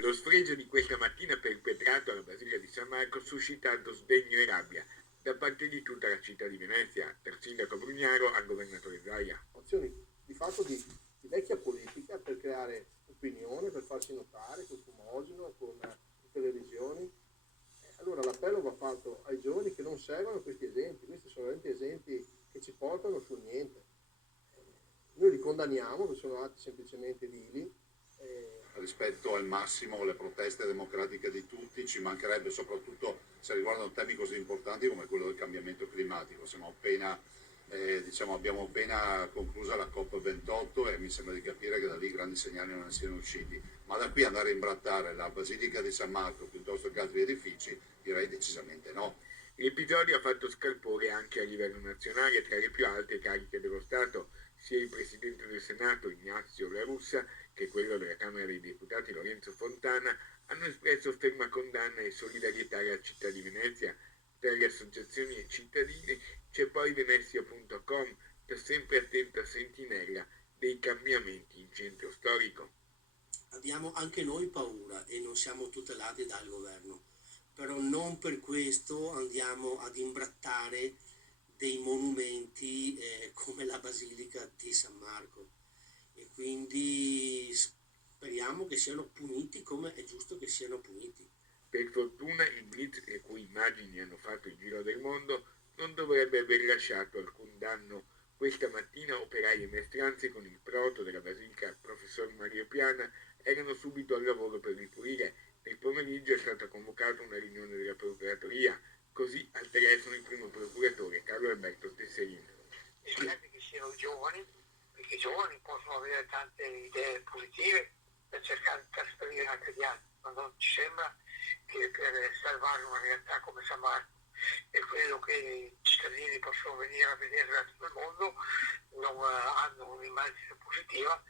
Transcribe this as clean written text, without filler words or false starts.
Lo sfregio di questa mattina perpetrato alla Basilica di San Marco ha suscitato sdegno e rabbia da parte di tutta la città di Venezia, dal sindaco Brugnaro al governatore Zaia. Azioni di fatto di vecchia politica per creare opinione, per farsi notare con fumogeno, con televisioni. Allora l'appello va fatto ai giovani che non seguono questi esempi, questi sono veramente esempi che ci portano su niente. Noi li condanniamo, che sono atti semplicemente vili. Rispetto al massimo le proteste democratiche di tutti, ci mancherebbe, soprattutto se riguardano temi così importanti come quello del cambiamento climatico. Abbiamo appena conclusa la COP28 e mi sembra di capire che da lì grandi segnali non ne siano usciti, ma da qui andare a imbrattare la Basilica di San Marco piuttosto che altri edifici, direi decisamente no. L'episodio ha fatto scalpore anche a livello nazionale. Tra le più alte cariche dello Stato, sia il Presidente del Senato Ignazio La Russa che quello della Camera dei Deputati Lorenzo Fontana hanno espresso ferma condanna e solidarietà alla città di Venezia. Tra le associazioni e cittadini c'è poi Venezia.com, da sempre attenta sentinella dei cambiamenti in centro storico. Abbiamo anche noi paura e non siamo tutelati dal governo, però non per questo andiamo ad imbrattare dei monumenti come la Basilica di San Marco, e quindi speriamo che siano puniti come è giusto che siano puniti. Per fortuna il blitz, le cui immagini hanno fatto il giro del mondo, non dovrebbe aver lasciato alcun danno. Questa mattina operai e maestranze con il proto della Basilica professor Mario Piana erano subito al lavoro per ripulire. Nel pomeriggio è stata convocata una riunione della procuratoria, così al telefono il primo procuratore Carlo Alberto Tesserino. Serve che siano giovani, perché i giovani possono avere tante idee positive per cercare di trasferire anche gli altri, ma non ci sembra che per salvare una realtà come San Marco e quello che i cittadini possono venire a vedere da tutto il mondo non hanno un'immagine positiva